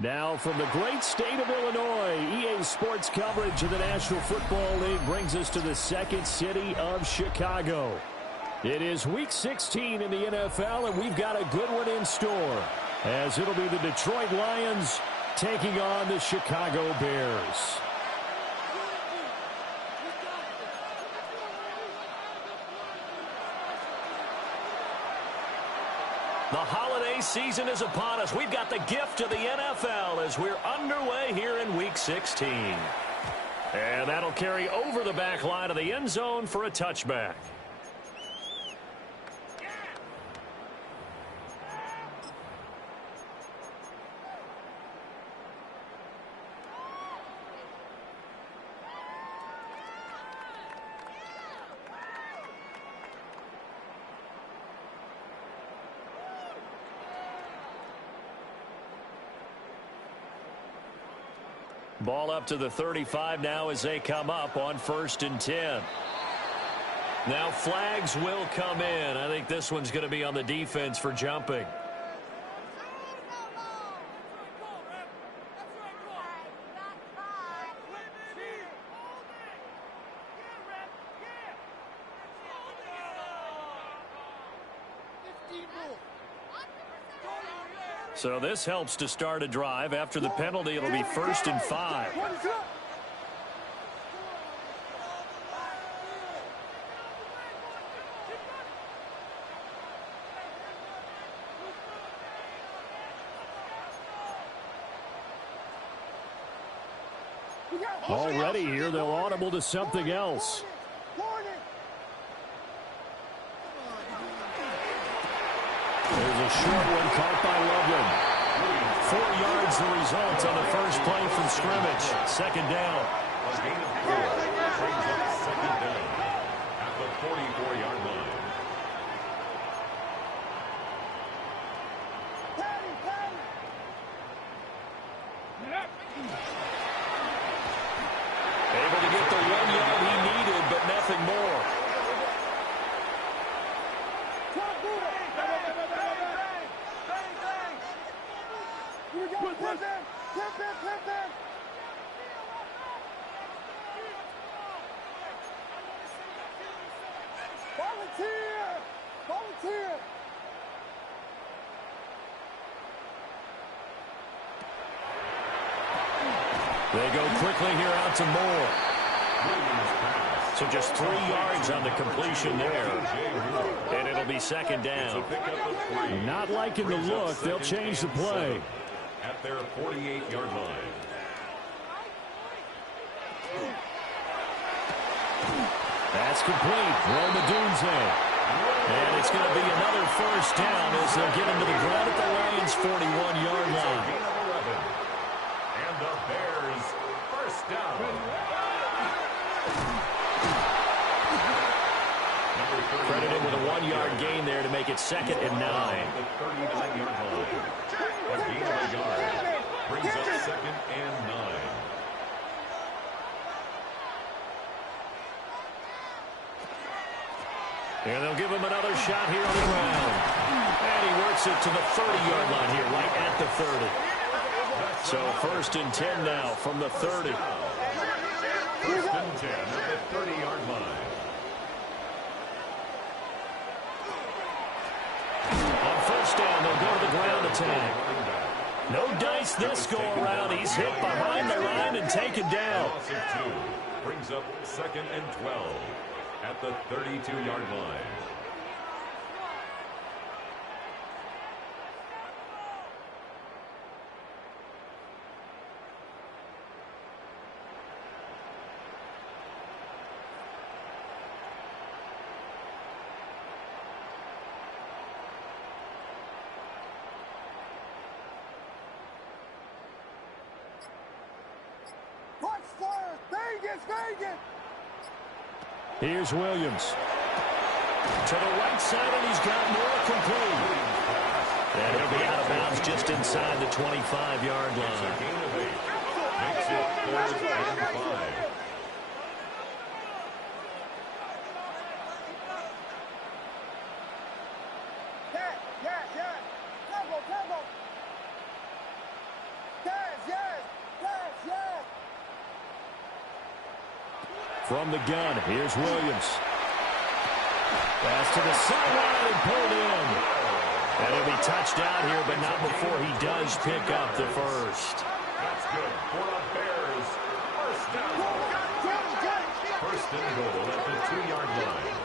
Now from the great state of Illinois, EA Sports coverage of the National Football League brings us to the second city of Chicago. It is Week 16 in the NFL, and we've got a good one in store, as it'll be the Detroit Lions taking on the Chicago Bears. The holiday season is upon us. We've got the gift of the NFL as we're underway here in Week 16. And that'll carry over the back line of the end zone for a touchback. Ball up to the 35 now as they come up on 1st and 10. Now flags will come in. I think this one's going to be on the defense for jumping. So this helps to start a drive. After the penalty, it'll be 1st and 5. Already here, they'll audible to something else. There's a short one caught by Loveland. 4 yards the result on the first play from scrimmage. 2nd down. A gain of 4 brings up 2nd down at the 44-yard line. Able to get the 1 yard he needed, but nothing more. They go quickly here out to Moore. So just 3 yards on the completion there. And it'll be 2nd down. Not liking the look. They'll change the play. At their 48-yard line. That's complete. Roma Dunze. And it's going to be another 1st down as they'll get him to the ground at the Lions' 41-yard line. And the Bears 1st down. Credited with a 1-yard gain there to make it 2nd and 9. The 39-yard line. A gain of a yard brings up 2nd and 9. And they'll give him another shot here on the ground. And he works it to the 30-yard line here, right at the 30. So 1st and 10 now from the 30. 1st and 10 at the 30-yard line. On 1st down, they'll go to the ground attack. No dice this go-around. He's hit behind the line and taken down. Loss of 2 brings up 2nd and 12 at the 32-yard line. Here's Williams. To the right side, and he's got more complete. And he'll be out of bounds just inside the 25-yard line. It's a gain of 8. Makes it 3rd and 5. Yeah. From the gun, here's Williams. Pass to the sideline and pulled in. And he'll be touched out here, but not before he does pick up the first. That's good for the Bears. First down. First and goal at the 2-yard line.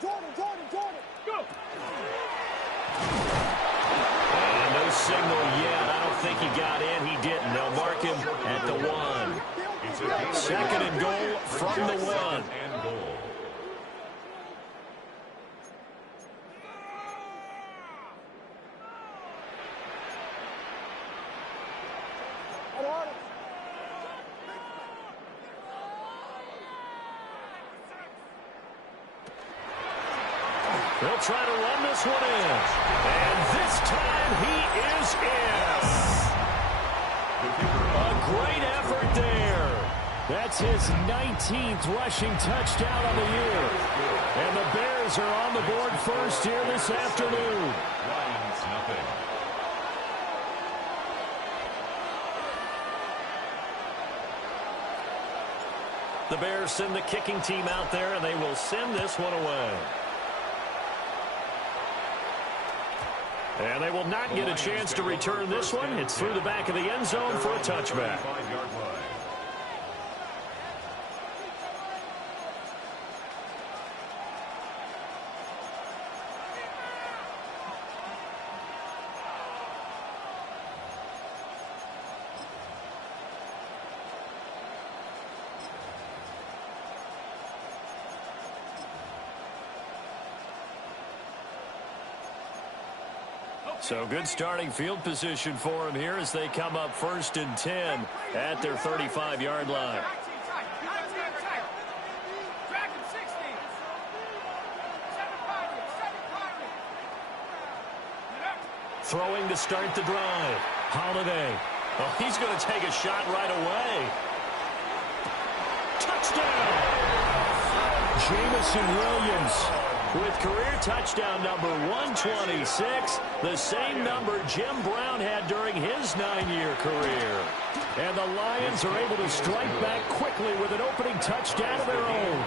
Jordan, go! And no signal yet. I don't think he got in. He didn't. They'll mark him at the 1. Second and goal from the 1. And goal. They'll try to run this one in. And this time he is in. A great effort there. That's his 19th rushing touchdown on the year. And the Bears are on the board first here this afternoon. Lions nothing. The Bears send the kicking team out there, and they will send this one away. And they will not get a chance to return this one. It's through the back of the end zone for a touchback. 5-yard line. So good starting field position for him here as they come up first and 10 at their 35-yard line. Throwing to start the drive. Holiday. Oh, he's going to take a shot right away. Touchdown! Jameson Williams with career touchdown number 126, the same number Jim Brown had during his 9-year career. And the Lions are able to strike back quickly with an opening touchdown of their own.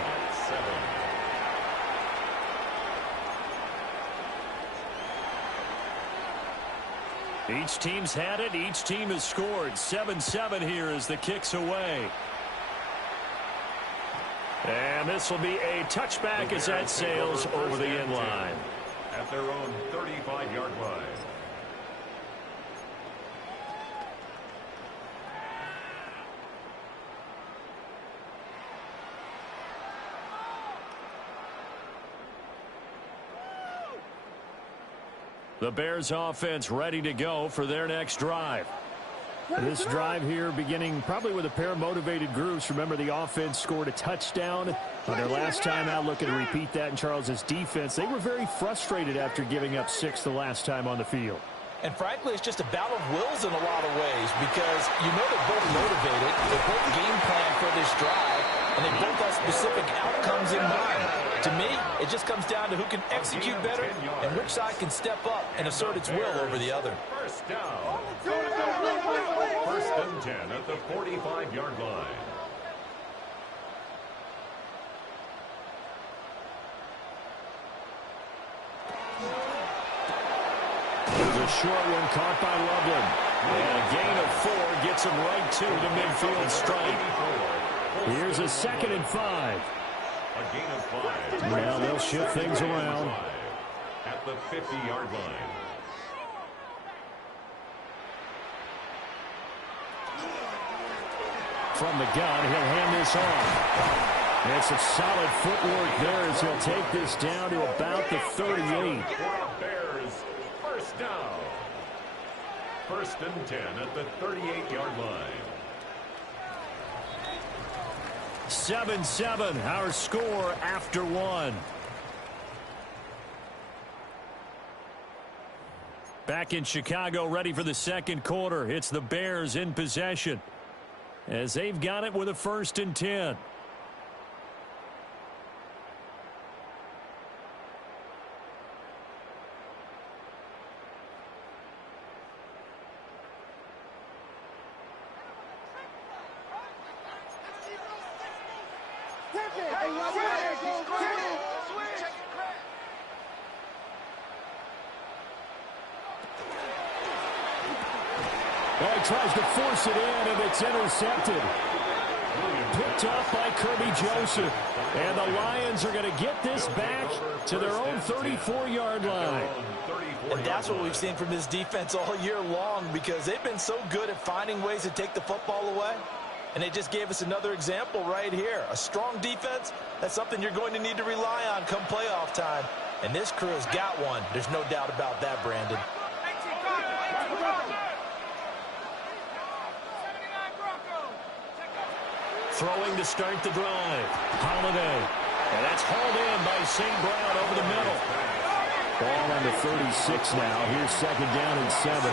Each team's had it. Each team has scored. 7-7 here as the kick's away. And this will be a touchback as that sails over the end line. At their own 35-yard line. The Bears offense ready to go for their next drive. This drive here beginning probably with a pair of motivated groups. Remember, the offense scored a touchdown on their last time out. Looking to repeat that in Charles's defense. They were very frustrated after giving up 6 the last time on the field. And frankly, it's just a battle of wills in a lot of ways because you know they're both motivated. They both game plan for this drive, and they both have specific outcomes in mind. To me, it just comes down to who can execute better and which side can step up and assert its will over the other. First down. First and 10 at the 45-yard line. There's a short one caught by Loveland. And a gain of 4 gets him right to the midfield stripe. Here's a 2nd and 5. A gain of 5. Well, they'll shift things around. At the 50-yard line. From the gun, he'll hand this off. And some solid footwork there as he'll take this down to about the 38. Bears, first down. First and 10 at the 38-yard line. 7-7, our score after 1. Back in Chicago, ready for the second quarter. It's the Bears in possession as they've got it with a 1st and 10. Well, he tries to force it in, and it's intercepted. Picked up by Kirby Joseph. And the Lions are going to get this back to their own 34-yard line. And that's what we've seen from this defense all year long, because they've been so good at finding ways to take the football away. And they just gave us another example right here. A strong defense, that's something you're going to need to rely on come playoff time. And this crew has got one. There's no doubt about that, Brandon. Throwing to start the drive. Holiday. And that's hauled in by St. Brown over the middle. Ball on the 36 now. Here's second down and 7. A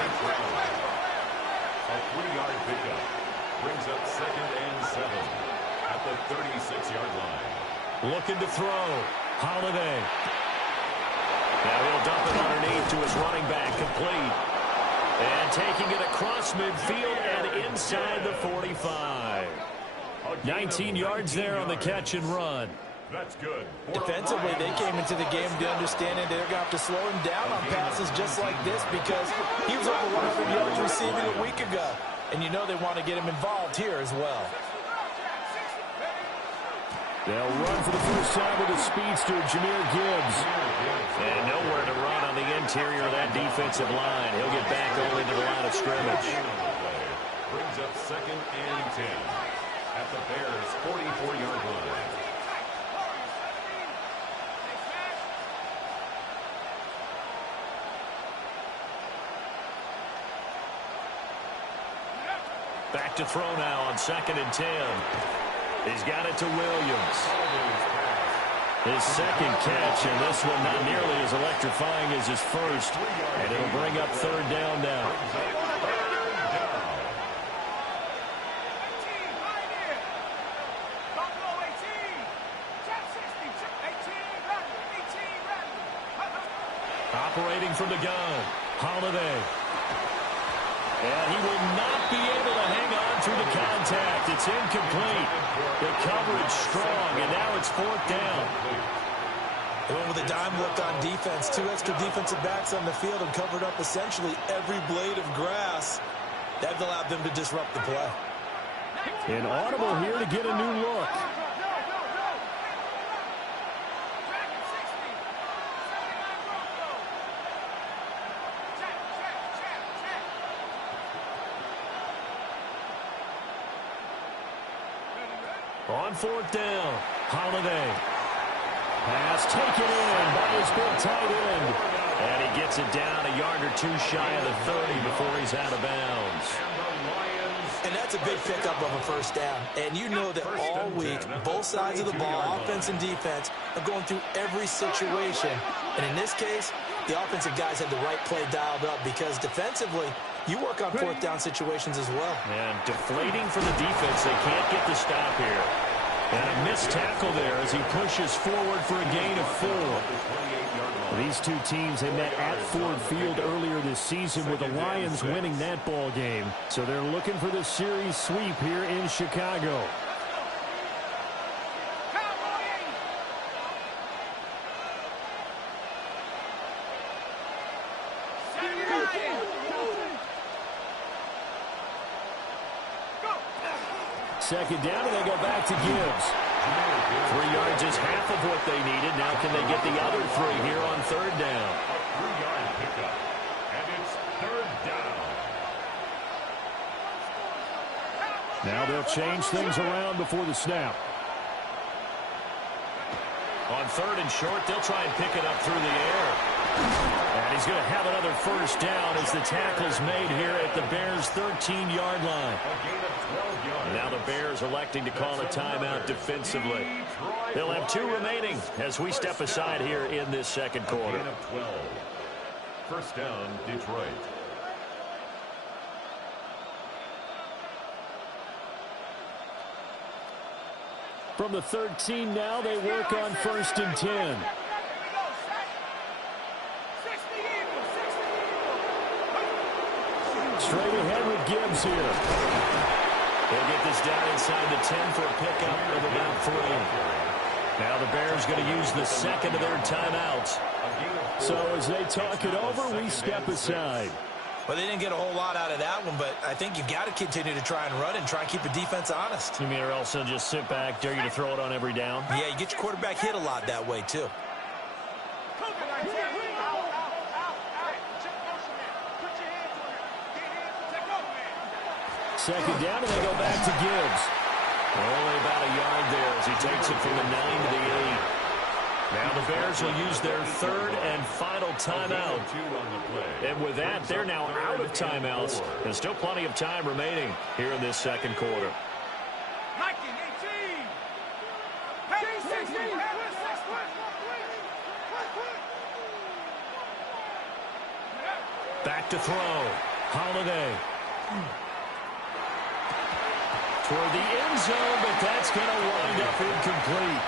3-yard pickup brings up second and 7 at the 36-yard line. Looking to throw. Holiday. Now he'll dump it underneath to his running back. Complete. And taking it across midfield and inside the 45. 19 yards there on the catch and run. That's good. Defensively, they came into the game to understanding they're going to have to slow him down on passes just like this, because he was over 100 yards receiving a week ago. And you know they want to get him involved here as well. They'll run for the first time with the speedster, Jahmyr Gibbs. And nowhere to run on the interior of that defensive line. He'll get back only to the line of scrimmage. Brings up second and 10 at the Bears' 44-yard line. Back to throw now on second and 10. He's got it to Williams. His second catch, and this one not nearly as electrifying as his first. And it'll bring up third down now. Operating from the gun, Holiday. And he will not be able to hang on through the contact. It's incomplete. The coverage strong, and now it's fourth down. They went with a dime look on defense. 2 extra defensive backs on the field and covered up essentially every blade of grass. That allowed them to disrupt the play. An audible here to get a new look. On fourth down, Holiday. Pass taken in by his big tight end. And he gets it down a yard or two shy of the 30 before he's out of bounds. And that's a big pickup of a first down. And you know that all week, both sides of the ball, offense and defense, are going through every situation. And in this case, the offensive guys had the right play dialed up, because defensively, you work on fourth down situations as well. And deflating for the defense. They can't get the stop here. And a missed tackle there as he pushes forward for a gain of 4. These two teams had met at Ford Field earlier this season, with the Lions winning that ball game. So they're looking for the series sweep here in Chicago. Second down, and they go back to Gibbs. 3 yards is half of what they needed. Now can they get the other 3 here on third down? A 3-yard pickup, and it's third down. Now they'll change things around before the snap. On third and short, they'll try and pick it up through the air. And he's going to have another first down as the tackle's made here at the Bears' 13-yard line. Now the Bears electing to call a timeout defensively. They'll have 2 remaining as we step aside here in this second quarter. Gain of 12. First down, Detroit. From the 13 now, they work on first and 10. Straight ahead with Gibbs here. They'll get this down inside the 10 for a pickup of about 3. Now the Bears going to use the second of their timeouts. So as they talk it over, we step aside. Well, they didn't get a whole lot out of that one, but I think you've got to continue to try and run and try and keep the defense honest. You mean or else they'll just sit back, dare you to throw it on every down? Yeah, you get your quarterback hit a lot that way, too. Second down, and they go back to Gibbs. Only about a yard there as he takes it from the 9 to the 8. Now the Bears will use their third and final timeout. And with that, they're now out of timeouts. There's still plenty of time remaining here in this second quarter. Back to throw. Holiday. Toward the end zone, but that's going to wind up incomplete.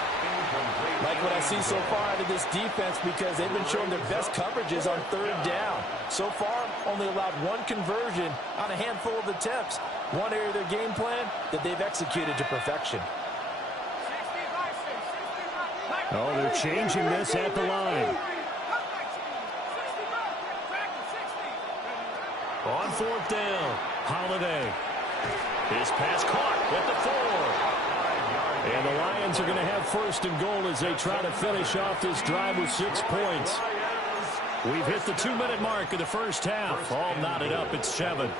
Like what I see so far out of this defense because they've been showing their best coverages on third down. So far, only allowed one conversion on a handful of attempts. One area of their game plan that they've executed to perfection. Oh, they're changing this at the line. On fourth down, Holiday. His pass caught at the 4. And the Lions are going to have first and goal as they try to finish off this drive with 6 points. We've hit the 2-minute mark of the first half. All knotted up at 7.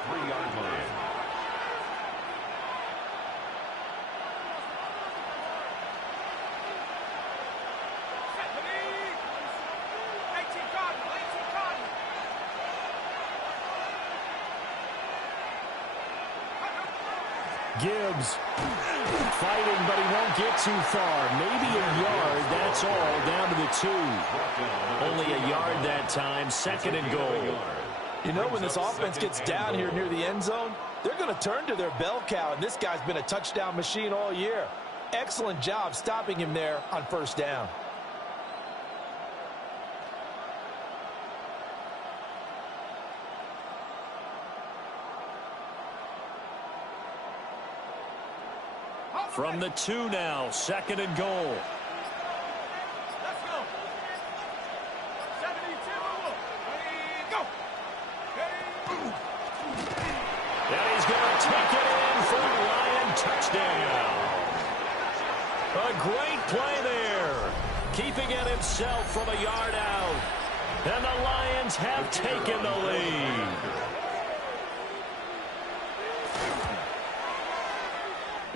Gibbs fighting, but he won't get too far. Maybe a yard, that's all, down to the 2. Only a yard that time, second and goal. You know, when this offense gets down here near the end zone, they're going to turn to their bell cow, and this guy's been a touchdown machine all year. Excellent job stopping him there on first down. From the 2 now, second and goal. Let's go. 72. Go. And he's going to take it in for a Lion touchdown. A great play there. Keeping it himself from a yard out. And the Lions have taken the lead.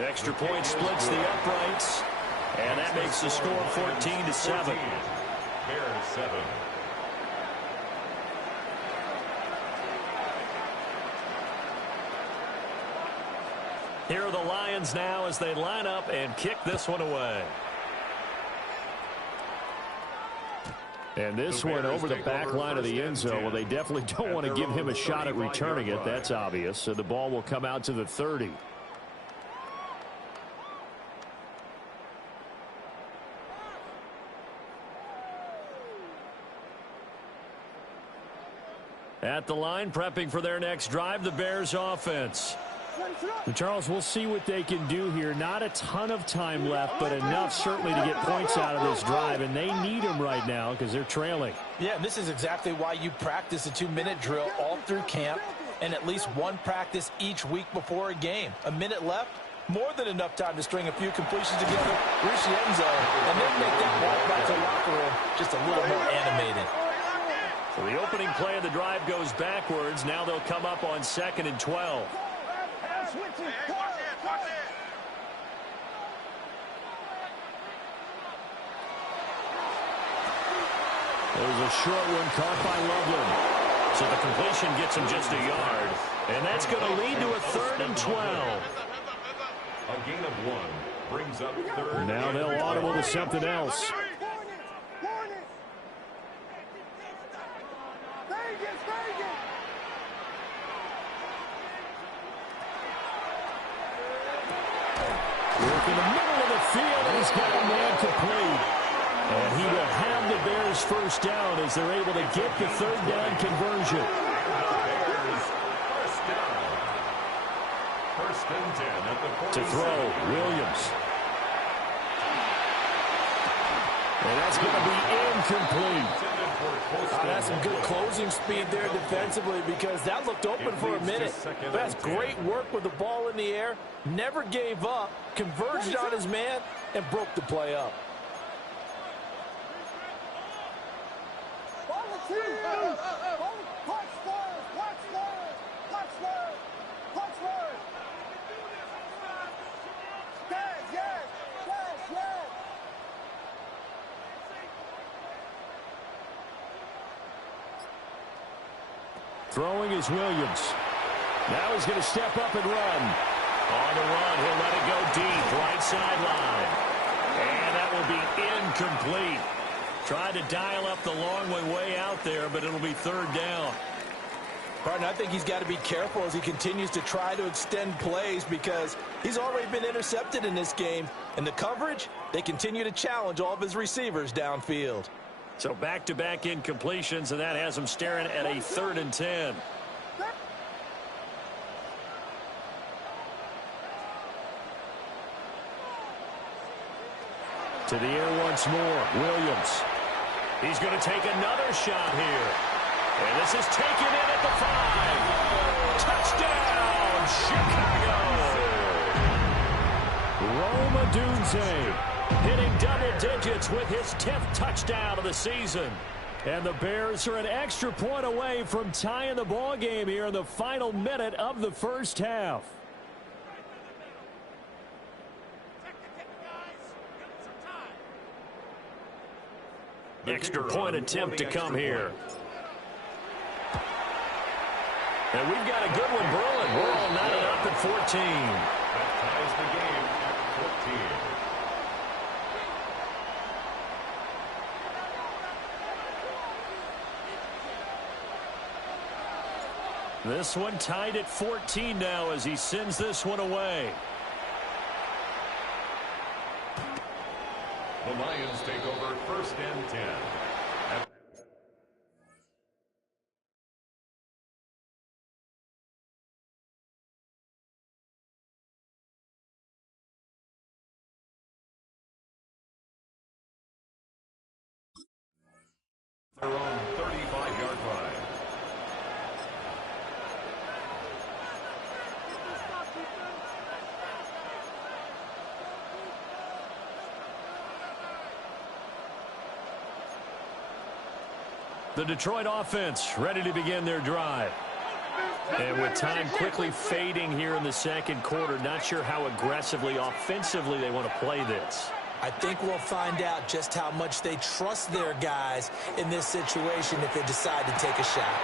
Extra point splits the uprights, and that makes the score 14-7. Bears 7. Here are the Lions now as they line up and kick this one away. And this one over the back line of the end zone. Well, they definitely don't want to give him a shot at returning it. That's obvious. So the ball will come out to the 30. At the line, prepping for their next drive, the Bears offense. And Charles, we'll see what they can do here. Not a ton of time left, but enough certainly to get points out of this drive, and they need them right now because they're trailing. Yeah, and this is exactly why you practice a 2-minute drill all through camp and at least one practice each week before a game. A minute left, more than enough time to string a few completions together, reach the end zone, and then make that walk back to the locker room just a little more animated. So the opening play of the drive goes backwards. Now they'll come up on 2nd and 12. There's a short one caught by Loveland. So the completion gets him just a yard. And that's going to lead to a 3rd and 12. A gain of 1 brings up 3rd. Now they'll audible to something else. Work in the middle of the field, and he's got a man complete. And he will have the Bears first down as they're able to get the 3rd down conversion. Bears first down. 1st and 10 at the 47. To throw, Williams. And that's going to be incomplete. That's some good closing speed there defensively because that looked open for a minute. That's great work with the ball in the air. Never gave up, converged on his man, and broke the play up. Throwing is Williams. Now he's going to step up and run. On the run, he'll let it go deep, right sideline. And that will be incomplete. Tried to dial up the long way out there, but it'll be third down. Partner, I think he's got to be careful as he continues to try to extend plays because he's already been intercepted in this game. And the coverage, they continue to challenge all of his receivers downfield. So back-to-back incompletions, and that has him staring at a 3rd and 10. To the air once more, Williams. He's going to take another shot here. And this is taken in at the 5. Touchdown, Chicago! Rome Odunze hitting double digits with his 10th touchdown of the season. And the Bears are an extra point away from tying the ball game here in the final minute of the first half. Extra point attempt to come here. And we've got a good one brewing. We're all knotted up at 14. That ties the game at 14. This one tied at 14 now as he sends this one away. The Lions take over 1st and 10. Their own 35-yard line. The Detroit offense ready to begin their drive. And with time quickly fading here in the second quarter, not sure how aggressively, offensively they want to play this. I think we'll find out just how much they trust their guys in this situation if they decide to take a shot.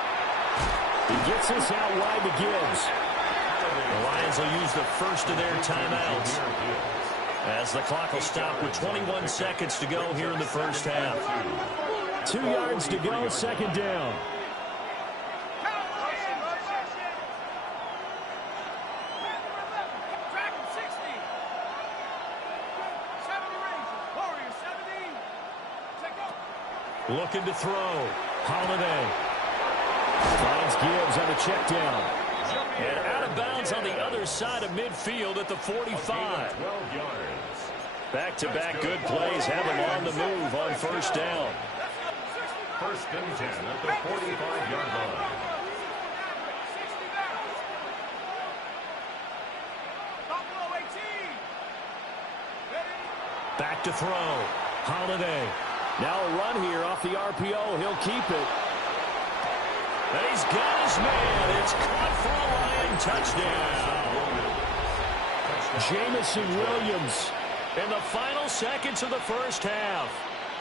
He gets this out wide to Gibbs. The Lions will use the first of their timeouts as the clock will stop with 21 seconds to go here in the first half. 2 yards to go, second down. Looking to throw. Holiday. Finds Gibbs on a check down. And out of bounds on the other side of midfield at the 45. 12 yards. Back-to-back good plays have him on the move on first down. 1st and 10 at the 45-yard line. Back to throw. Holiday. Now a run here off the RPO. He'll keep it. And he's got his man. It's caught for a Lion touchdown. Jamison Williams in the final seconds of the first half.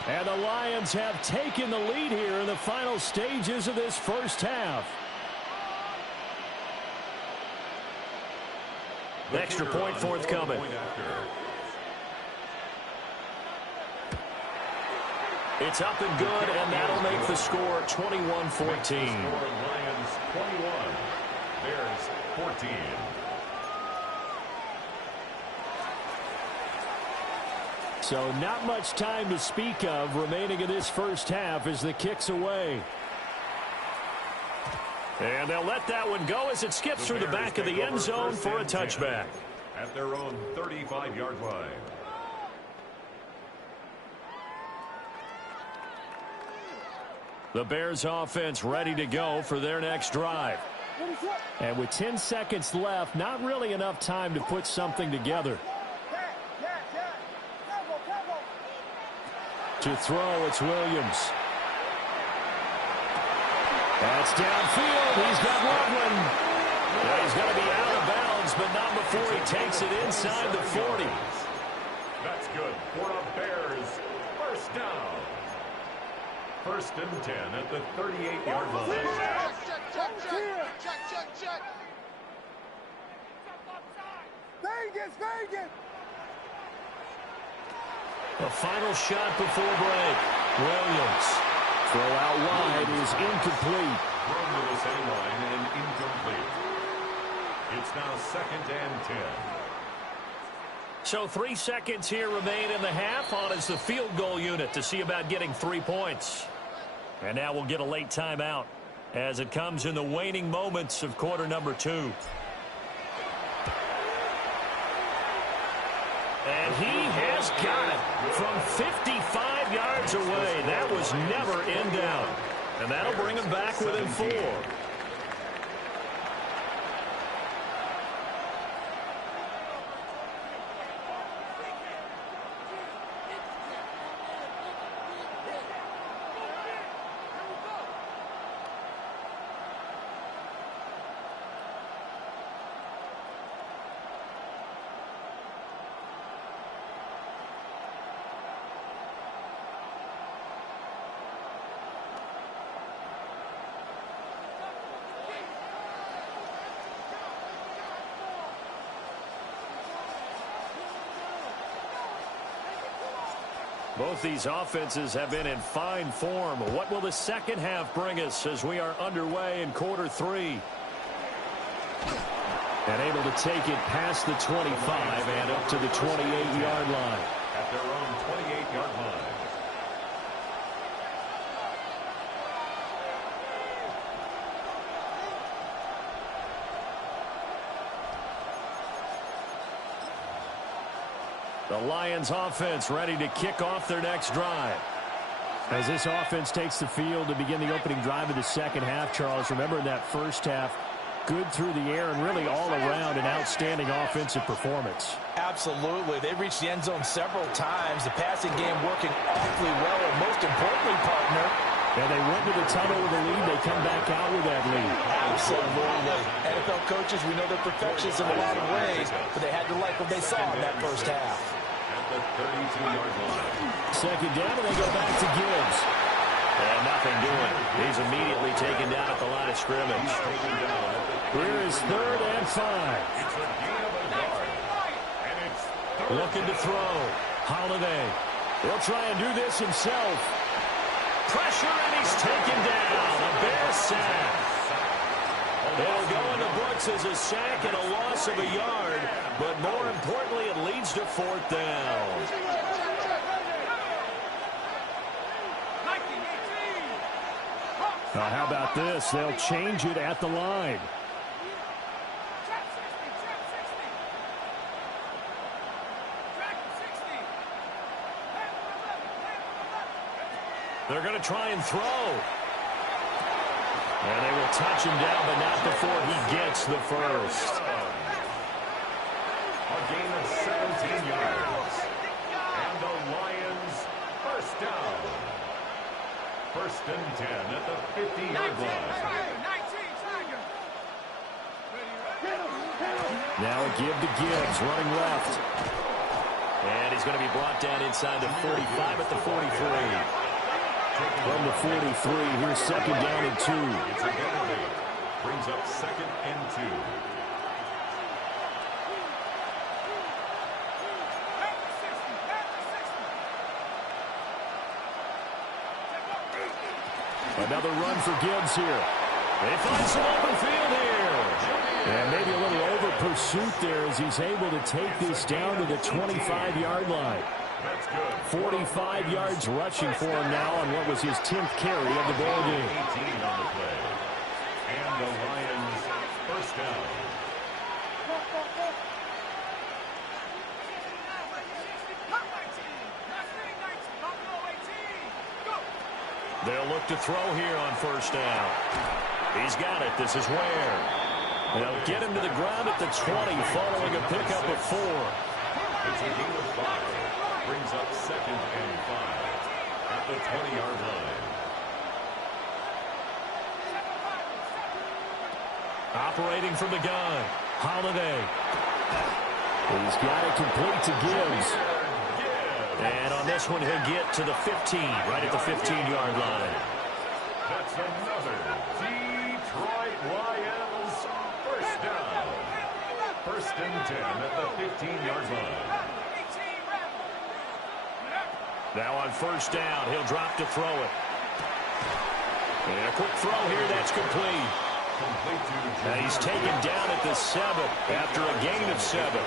And the Lions have taken the lead here in the final stages of this first half. Extra point forthcoming. It's up and good, and that'll make the score 21-14. Lions 21, Bears 14. So not much time to speak of remaining in this first half as the kick's away. And they'll let that one go as it skips through the back of the end zone for a touchback. At their own 35-yard line. The Bears offense ready to go for their next drive. And with 10 seconds left, not really enough time to put something together. To throw, it's Williams. That's downfield. He's got Loveland. Well, he's going to be out of bounds, but not before he takes it inside the 40. That's good for the Bears. First down. First and 10 at the 38-yard line. Check. Vegas. The final shot before break. Williams. Throw out wide is incomplete. Thrown to the same line and incomplete. It's now second and 10. So 3 seconds here remain in the half. On is the field goal unit to see about getting 3 points. And now we'll get a late timeout as it comes in the waning moments of quarter number 2. And he has got it from 55 yards away. That was never in doubt. And that'll bring him back within 4. Both these offenses have been in fine form. What will the second half bring us as we are underway in quarter 3? And able to take it past the 25 and up to the 28-yard line. At their own 28-yard line. The Lions offense ready to kick off their next drive. As this offense takes the field to begin the opening drive of the second half, Charles, remember in that first half, good through the air and really all around an outstanding offensive performance. Absolutely. They reached the end zone several times. The passing game working awfully well, and most importantly, partner, and they went to the tunnel with a lead. They come back out with that lead. Absolutely. NFL coaches, we know they're perfectionists in a lot of ways, but they had to like what they saw in that first half. At the 32-yard line. Second down, and they go back to Gibbs. And nothing doing. He's immediately taken down at the line of scrimmage. Here is 3rd and 5. It's a gain of a yard. And it's looking to throw. Holiday. He'll try and do this himself. Pressure, and he's taken down. A Bear sack. It'll go in the books as a sack and a loss of a yard, but more importantly, it leads to 4th down. Now, how about this? They'll change it at the line. They're going to try and throw. And they will touch him down, but not before he gets the first. A gain of 17 yards. And the Lions first down. First and 10 at the 50-yard line. Now a give to Gibbs, running left. And he's going to be brought down inside the 45 at the 43. From the 43, here's second down and 2. It's a gain of 8. Brings up second and 2. Another run for Gibbs here. They find some open field here. And maybe a little over pursuit there as he's able to take this down to the 25-yard line. That's good. 45 yards rushing for him now on what was his 10th carry of the ball game. 18 on the play. And the Lions first down. They'll look to throw here on first down. He's got it. This is Ware. They'll get him to the ground at the 20 following a pickup of 4. It's a gain of 5. Brings up 2nd and 5 at the 20-yard line. Operating from the gun, Holiday. He's got it complete to Gibbs. And on this one, he'll get to the 15, right at the 15-yard line. That's another Detroit Lions first down. 1st and 10 at the 15-yard line. Now on first down, he'll drop to throw it. And a quick throw here, that's complete. And he's taken down at the 7 after a gain of 7.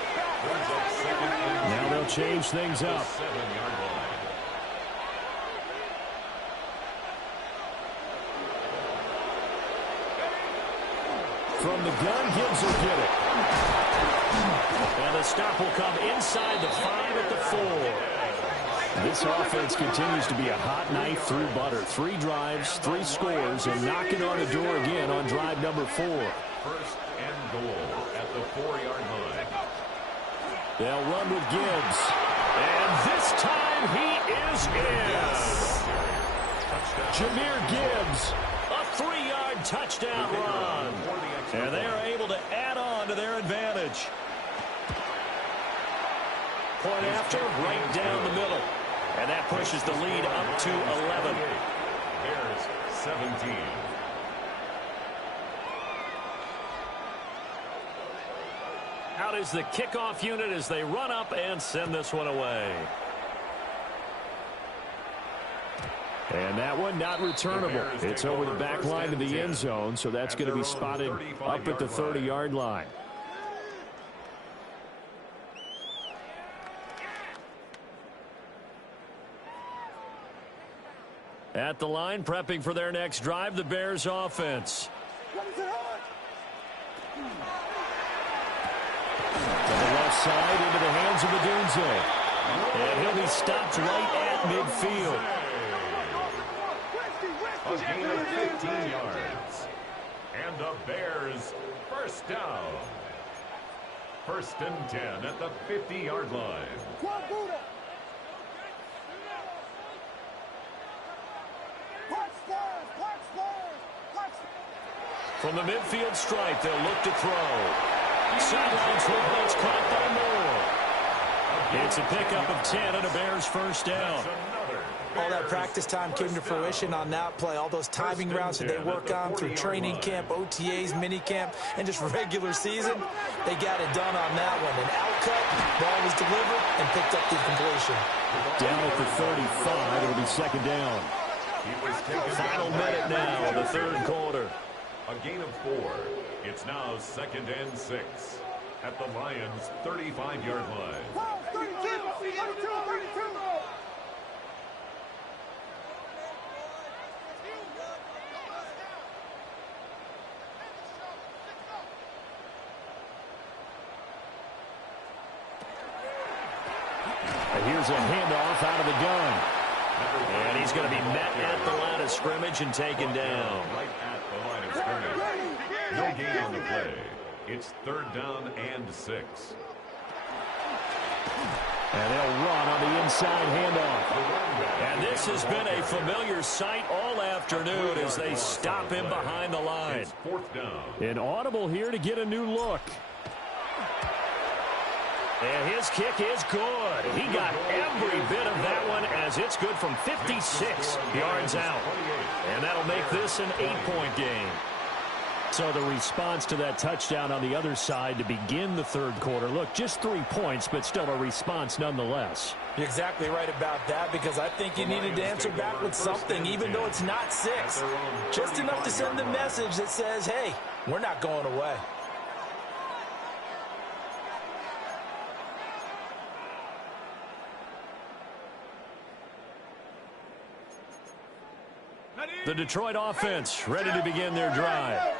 Now they'll change things up. 7-yard line. From the gun, Gibbs will get it. And the stop will come inside the 5 at the 4. This offense continues to be a hot knife through butter. 3 drives, 3 scores, and knocking on the door again on drive number 4. 1st and goal at the 4-yard line. They'll run with Gibbs. And this time he is in. Jahmyr Gibbs, a 3-yard touchdown run. And they are able to add on to their advantage. Point after, right down the middle. And that pushes the lead up to 11. Bears 17. Out is the kickoff unit as they run up and send this one away. And that one not returnable. It's over the back line to the end zone, so that's going to be spotted up at the 30-yard line. At the line, prepping for their next drive, the Bears offense. To the left side, into the hands of Odunze. And he'll be stopped right at midfield. A gain of 15 yards. And the Bears first down. 1st and 10 at the 50-yard line. From the midfield stripe, they'll look to throw. Sidelines for blitz, caught by Moore. It's a pickup of 10 and a Bears first down. All that practice time came to fruition on that play. All those timing routes that they work on through training camp, OTAs, mini camp, and just regular season, they got it done on that one. An outcut, ball was delivered, and picked up the completion. Down at the 35, it'll be 2nd down. Final minute now of the 3rd quarter. A gain of 4. It's now 2nd and 6 at the Lions' 35-yard line. Here's a handoff out of the gun. And he's going to be met at the line of scrimmage and taken down. Right at the line of scrimmage. No gain on the play. It's 3rd down and 6. And they'll run on the inside handoff. And this has been a familiar sight all afternoon as they stop him behind the line. It's 4th down. An audible here to get a new look. And his kick is good. He got every bit of that one as it's good from 56 yards out. And that'll make this an 8-point game. So the response to that touchdown on the other side to begin the 3rd quarter. Look, just 3 points, but still a response nonetheless. You're exactly right about that, because I think you needed to answer back with something, even though it's not 6. Just enough to send the message that says, hey, we're not going away. The Detroit offense ready to begin their drive.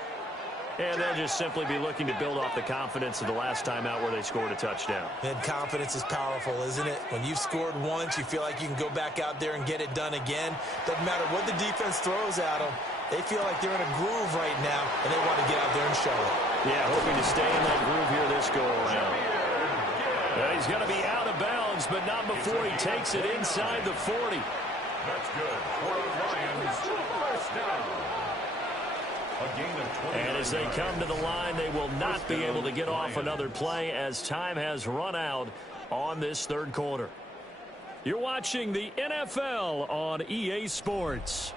And they'll just simply be looking to build off the confidence of the last time out where they scored a touchdown. And confidence is powerful, isn't it? When you've scored once, you feel like you can go back out there and get it done again. Doesn't matter what the defense throws at them. They feel like they're in a groove right now, and they want to get out there and show it. Yeah, hoping to stay in that groove here this go-around. He's going to be out of bounds, but not before he takes it inside the 40. That's good for the Lions. First down. A gain of 20. And as they come to the line, they will not be able to get off another play as time has run out on this third quarter. You're watching the NFL on EA Sports.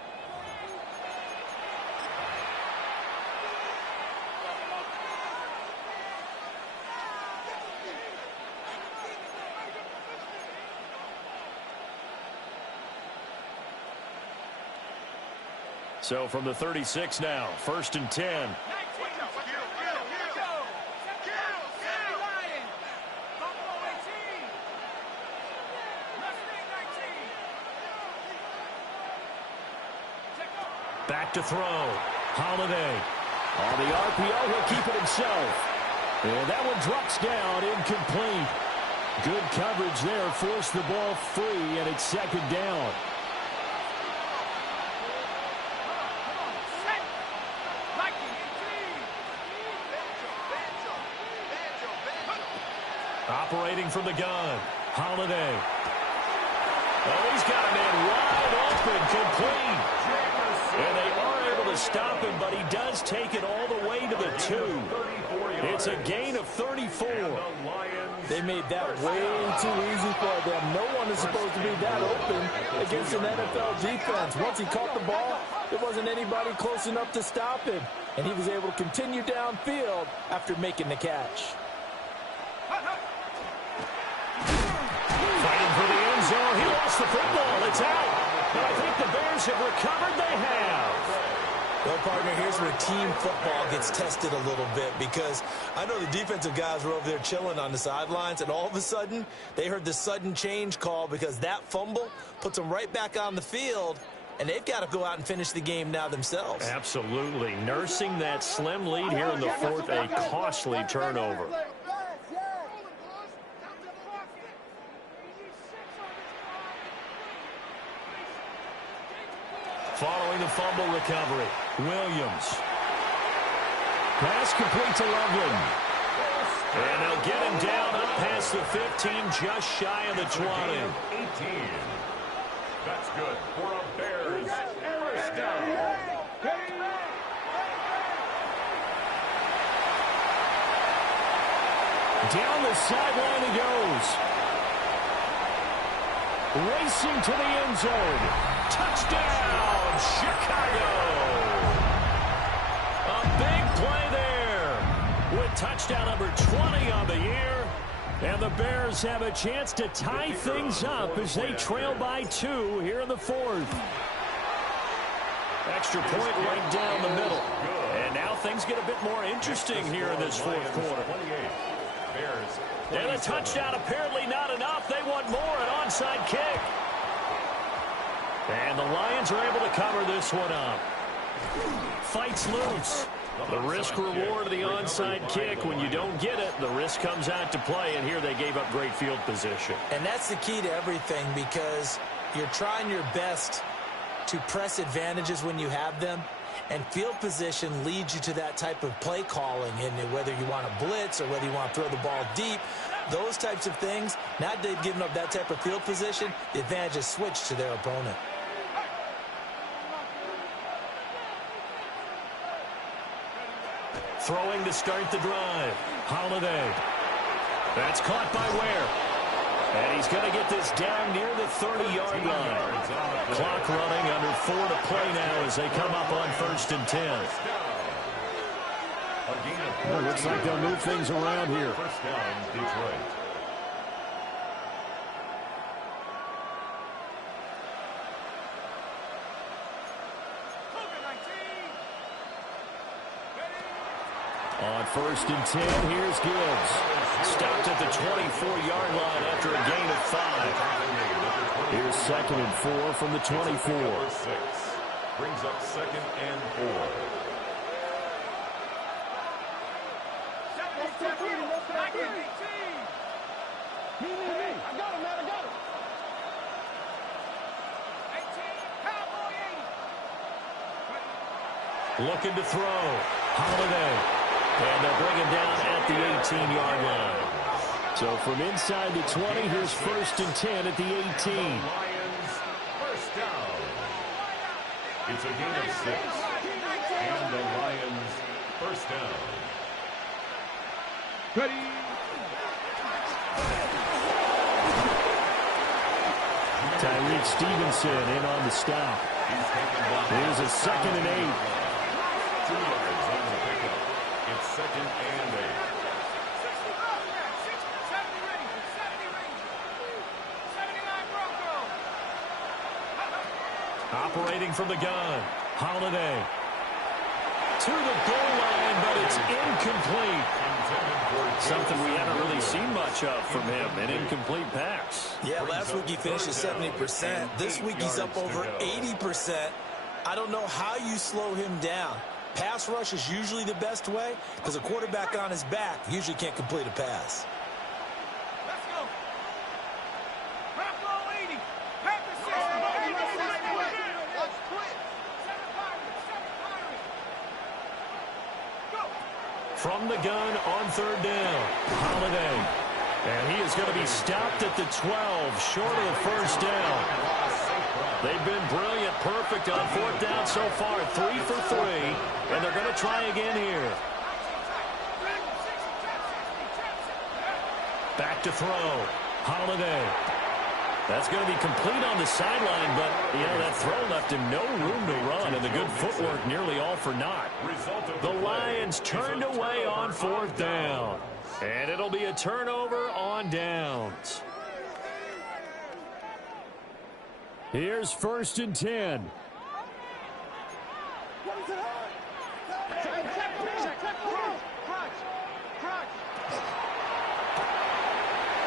So from the 36 now, 1st and 10. Back to throw. Holiday. On the RPO, he'll keep it himself. And that one drops down, incomplete. Good coverage there, forced the ball free, and it's 2nd down. Operating from the gun, Holiday. Oh, he's got a man wide open, complete. And they are able to stop him, but he does take it all the way to the 2. It's a gain of 34. They made that way too easy for them. No one is supposed to be that open against an NFL defense. Once he caught the ball, there wasn't anybody close enough to stop him. And he was able to continue downfield after making the catch. Fighting for the end zone. He lost the football. It's out. But I think the Bears have recovered. They have. Well, partner, here's where team football gets tested a little bit, because I know the defensive guys were over there chilling on the sidelines, and all of a sudden, they heard the sudden change call because that fumble puts them right back on the field, and they've got to go out and finish the game now themselves. Absolutely. Nursing that slim lead here in the 4th, a costly turnover. Following the fumble recovery, Williams. Pass complete to Loveland. And they'll get him down up past the 15, just shy of the 20. 18. That's good for a Bears first down. Down the sideline he goes. Racing to the end zone. Touchdown, Chicago. A big play there with touchdown number 20 on the year. And the Bears have a chance to tie things up as they trail by 2 here in the 4th. Extra point right down the middle. And now things get a bit more interesting here in this 4th quarter. And a touchdown apparently not enough. They want more, an onside kick. And the Lions are able to cover this one up. Fights loose. The risk-reward of the onside kick. When you don't get it, the risk comes out to play, and here they gave up great field position. And that's the key to everything, because you're trying your best to press advantages when you have them, and field position leads you to that type of play calling, and whether you want to blitz or whether you want to throw the ball deep, those types of things. Now that they've given up that type of field position, the advantage is switched to their opponent. Throwing to start the drive. Holiday. That's caught by Ware. And he's going to get this down near the 30-yard line. Clock running, under 4 to play now as they come up on 1st and 10. Well, looks like they'll move things around here. First down, Detroit. On 1st and 10, here's Gibbs. Stopped at the 24-yard line after a gain of 5. Here's 2nd and 4 from the 24. Brings up 2nd and 4. I got him, man. I got him. 18, Cowboy 80. Looking to throw. Holiday. And they'll bring him down at the 18-yard line. So from inside the 20, here's 1st and 10 at the 18. Lions, first down. It's a gain of 6. And the Lions, first down. Ready. Tyreek Stevenson in on the stop. Here's a 2nd and 8. 2 yards on the pickup. It's 2nd and 8. Operating from the gun. Holiday. To the goal line, but it's incomplete. Something we haven't really seen much of from him, an incomplete pass. Yeah, last week he finished at 70%. This week he's up over 80%. I don't know how you slow him down. Pass rush is usually the best way because a quarterback on his back usually can't complete a pass. Let's go. Purple 80. Purple 60. Let's quit. 7 Pirates. 7 Pirates. Go. From the gun on 3rd down. Holiday. And he is going to be stopped at the 12, short of the 1st down. They've been brilliant, perfect on 4th down so far, 3 for 3, and they're going to try again here. Back to throw. Holiday. That's going to be complete on the sideline, but, that throw left him no room to run, and the good footwork nearly all for naught. The Lions turned away on 4th down, and it'll be a turnover on downs. Here's 1st and 10.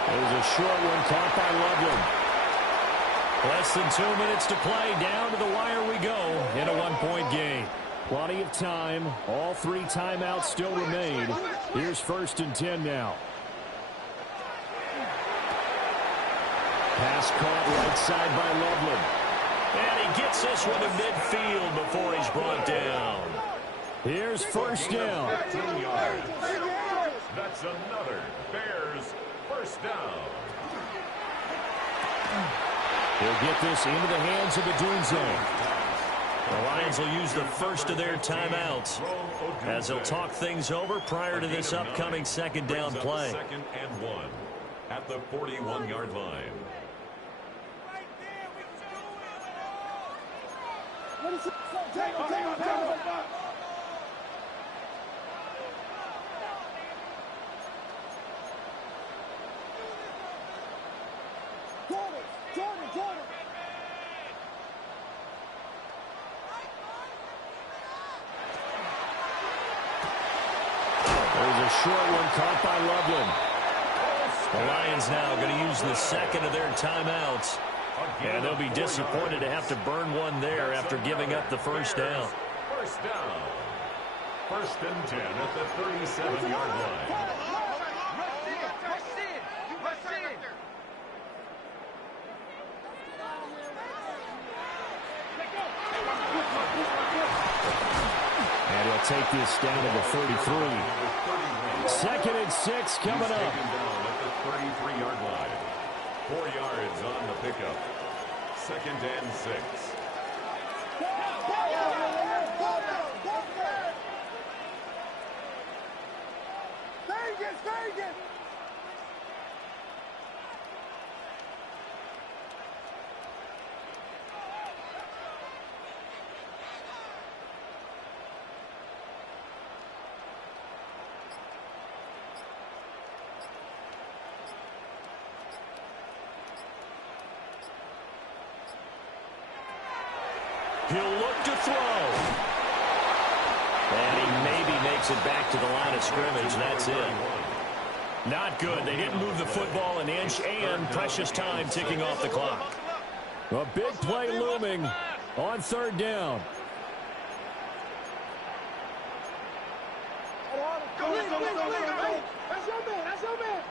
There's a short one caught by Loveland. Less than 2 minutes to play. Down to the wire we go in a 1-point game. Plenty of time. All 3 timeouts still remain. Here's 1st and 10 now. Pass caught right side by Loveland. And he gets this one to midfield before he's brought down. Here's 1st down. 10 yards. That's another Bears first down. He'll get this into the hands of Odunze. The Lions will use the first of their timeouts as they'll talk things over prior to this upcoming 2nd down play. 2nd and 1 at the 41-yard line. There's a short one caught by Loveland. The Lions now going to use the 2nd of their timeouts. And they'll be disappointed to have to burn one there after giving up the 1st down. First down. 1st and 10 at the 37-yard line. And he'll take this down to the 33. 2nd and 6 coming up. Taken down at the 33-yard line. 4 yards on the pickup. 2nd and 6. Vegas! He'll look to throw. And he maybe makes it back to the line of scrimmage. That's it. Not good. They didn't move the football an inch, and precious time ticking off the clock. A big play looming on 3rd down. Go, let's go. That's your man. That's your man.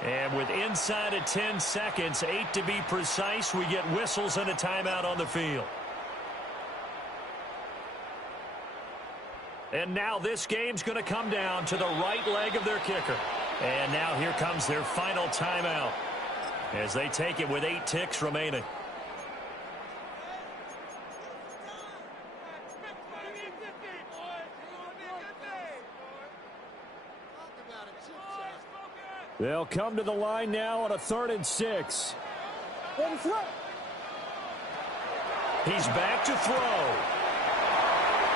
And with inside of 10 seconds, 8 to be precise, we get whistles and a timeout on the field. And now this game's going to come down to the right leg of their kicker. And now here comes their final timeout as they take it with 8 ticks remaining. They'll come to the line now on a 3rd and 6. He's back to throw.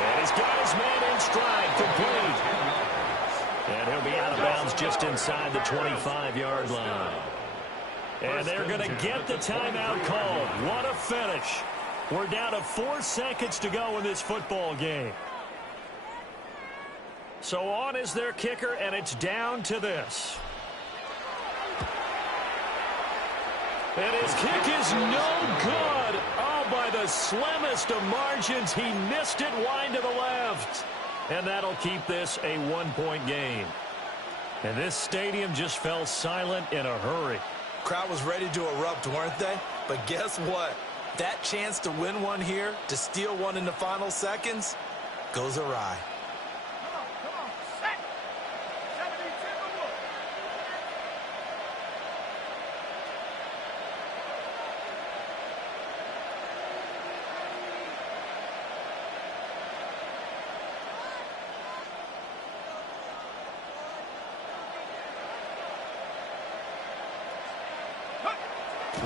And he's got his man in stride, complete. And he'll be out of bounds just inside the 25-yard line. And they're going to get the timeout called. What a finish. We're down to 4 seconds to go in this football game. So on is their kicker, and it's down to this. And his kick is no good. Oh, by the slimmest of margins, he missed it wide to the left. And that'll keep this a 1-point game. And this stadium just fell silent in a hurry. Crowd was ready to erupt, weren't they? But guess what? That chance to win one here, to steal one in the final seconds, goes awry. Come on. Set. 17-10.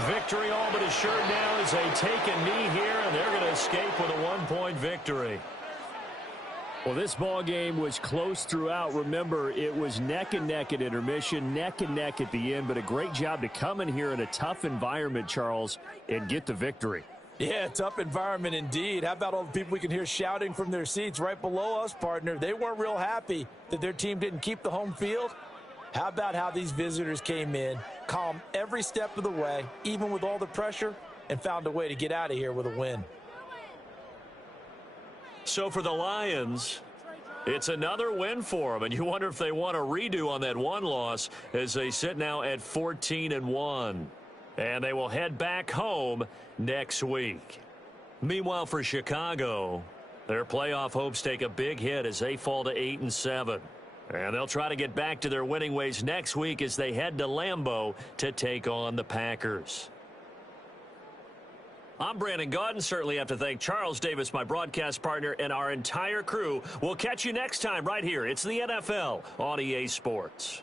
Victory all but assured now as they take a knee here, and they're going to escape with a 1-point victory. Well, this ball game was close throughout. Remember, it was neck and neck at intermission, neck and neck at the end, but a great job to come in here in a tough environment, Charles, and get the victory. Yeah, tough environment indeed. How about all the people we can hear shouting from their seats right below us, partner? They weren't real happy that their team didn't keep the home field. How about how these visitors came in, calm every step of the way, even with all the pressure, and found a way to get out of here with a win. So for the Lions, it's another win for them, and you wonder if they want a redo on that one loss as they sit now at 14-1. And they will head back home next week. Meanwhile, for Chicago, their playoff hopes take a big hit as they fall to 8-7. And they'll try to get back to their winning ways next week as they head to Lambeau to take on the Packers. I'm Brandon Gaudin. Certainly have to thank Charles Davis, my broadcast partner, and our entire crew. We'll catch you next time right here. It's the NFL on EA Sports.